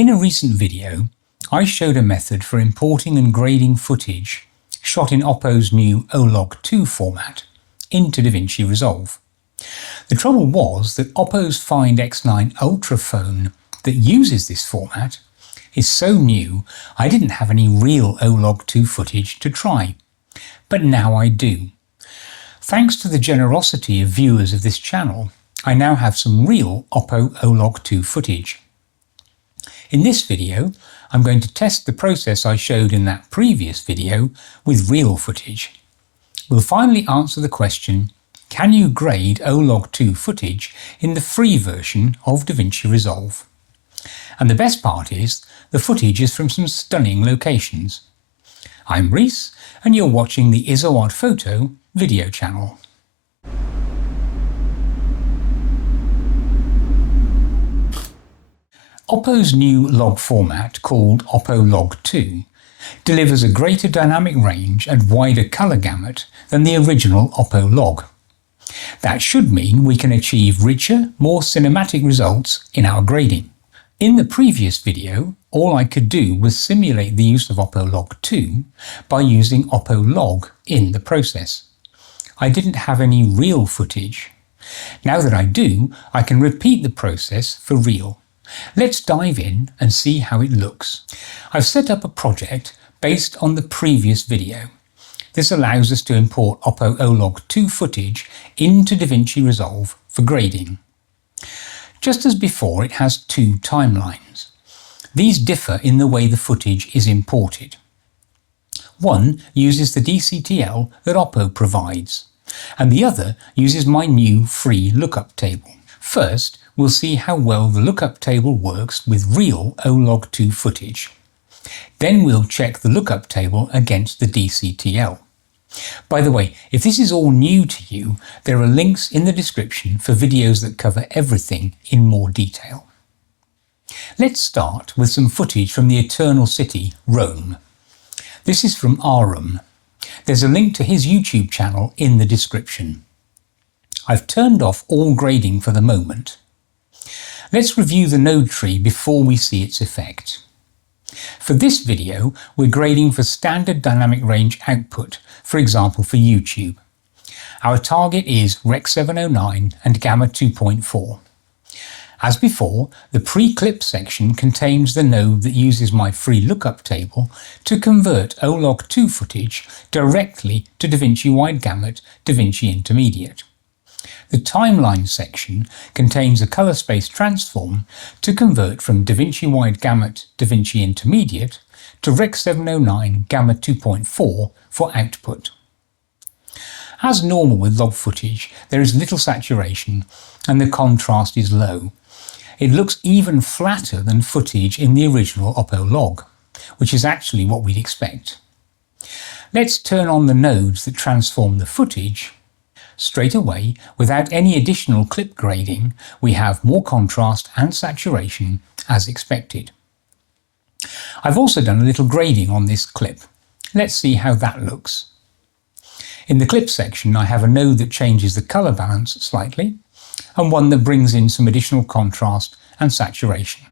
In a recent video, I showed a method for importing and grading footage shot in Oppo's new Olog 2 format into Davinci Resolve. The trouble was that Oppo's Find X9 Ultra phone that uses this format is so new I didn't have any real Olog 2 footage to try. But now I do. Thanks to the generosity of viewers of this channel, I now have some real Oppo Olog 2 footage. In this video, I'm going to test the process I showed in that previous video with real footage. We'll finally answer the question, can you grade Olog 2 footage in the free version of Davinci Resolve? And the best part is, the footage is from some stunning locations. I'm Reese, and you're watching the ISOAD Photo video channel. Oppo's new log format, called Oppo Log 2, delivers a greater dynamic range and wider colour gamut than the original Oppo Log. That should mean we can achieve richer, more cinematic results in our grading. In the previous video, all I could do was simulate the use of Oppo Log 2 by using Oppo Log in the process. I didn't have any real footage. Now that I do, I can repeat the process for real. Let's dive in and see how it looks. I've set up a project based on the previous video. This allows us to import Oppo Olog 2 footage into Davinci Resolve for grading. Just as before, it has two timelines. These differ in the way the footage is imported. One uses the DCTL that Oppo provides, and the other uses my new free lookup table. First, we'll see how well the lookup table works with real Olog 2 footage. Then we'll check the lookup table against the DCTL. By the way, if this is all new to you, there are links in the description for videos that cover everything in more detail. Let's start with some footage from the Eternal City, Rome. This is from Arhum. There's a link to his YouTube channel in the description. I've turned off all grading for the moment. Let's review the node tree before we see its effect. For this video, we're grading for standard dynamic range output, for example for YouTube. Our target is Rec 709 and Gamma 2.4. As before, the pre-clip section contains the node that uses my free lookup table to convert Olog 2 footage directly to Davinci Wide Gamut Davinci Intermediate. The timeline section contains a colour space transform to convert from Davinci Wide Gamut Davinci Intermediate to Rec 709 Gamma 2.4 for output. As normal with log footage, there is little saturation and the contrast is low. It looks even flatter than footage in the original Oppo Log, which is actually what we'd expect. Let's turn on the nodes that transform the footage. Straight away, without any additional clip grading, we have more contrast and saturation as expected. I've also done a little grading on this clip. Let's see how that looks. In the clip section, I have a node that changes the colour balance slightly, and one that brings in some additional contrast and saturation.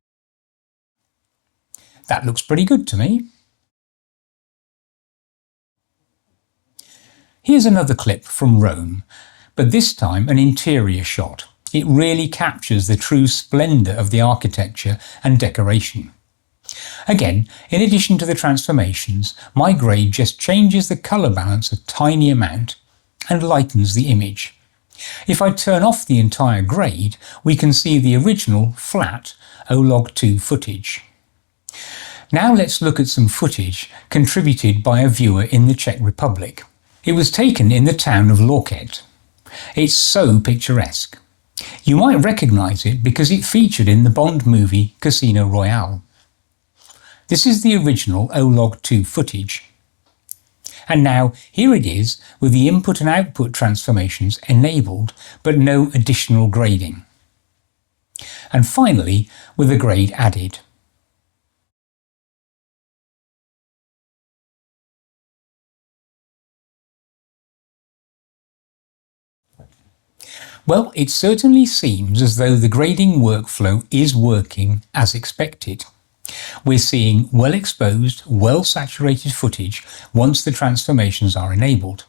That looks pretty good to me. Here's another clip from Rome, but this time an interior shot. It really captures the true splendour of the architecture and decoration. Again, in addition to the transformations, my grade just changes the colour balance a tiny amount and lightens the image. If I turn off the entire grade, we can see the original flat Olog 2 footage. Now let's look at some footage contributed by a viewer in the Czech Republic. It was taken in the town of Loket. It's so picturesque. You might recognise it because it featured in the Bond movie Casino Royale. This is the original Olog 2 footage. And now here it is with the input and output transformations enabled but no additional grading. And finally with a grade added. Well, it certainly seems as though the grading workflow is working as expected. We're seeing well-exposed, well-saturated footage once the transformations are enabled.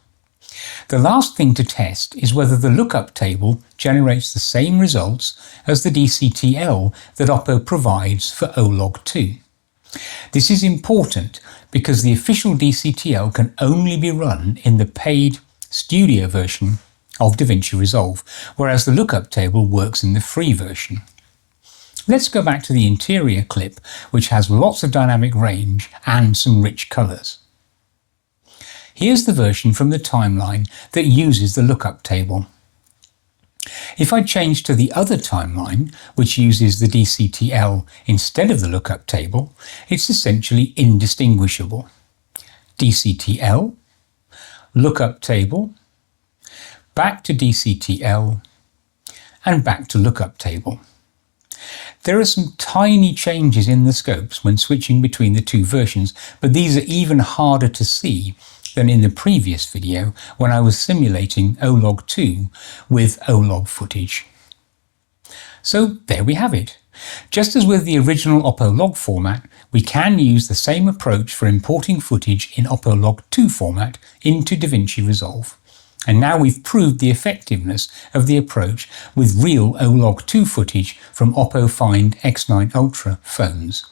The last thing to test is whether the lookup table generates the same results as the DCTL that Oppo provides for Olog 2. This is important because the official DCTL can only be run in the paid studio version of Davinci Resolve, whereas the lookup table works in the free version. Let's go back to the interior clip, which has lots of dynamic range and some rich colours. Here's the version from the timeline that uses the lookup table. If I change to the other timeline, which uses the DCTL instead of the lookup table, it's essentially indistinguishable. DCTL, lookup table, back to DCTL, and back to lookup table. There are some tiny changes in the scopes when switching between the two versions, but these are even harder to see than in the previous video when I was simulating Olog 2 with Olog footage. So there we have it. Just as with the original Oppo Log format, we can use the same approach for importing footage in Oppo Log 2 format into Davinci Resolve. And now we've proved the effectiveness of the approach with real Olog 2 footage from Oppo Find X9 Ultra phones.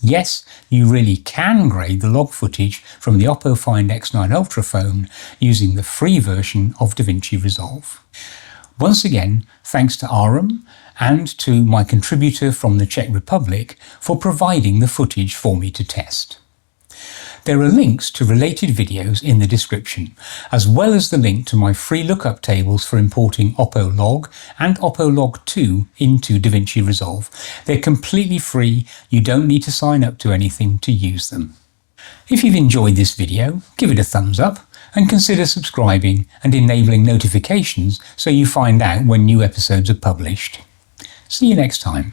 Yes, you really can grade the log footage from the Oppo Find X9 Ultra phone using the free version of Davinci Resolve. Once again, thanks to Arhum and to my contributor from the Czech Republic for providing the footage for me to test. There are links to related videos in the description, as well as the link to my free lookup tables for importing Oppo Log and Oppo Log 2 into Davinci Resolve. They're completely free, you don't need to sign up to anything to use them. If you've enjoyed this video, give it a thumbs up and consider subscribing and enabling notifications so you find out when new episodes are published. See you next time.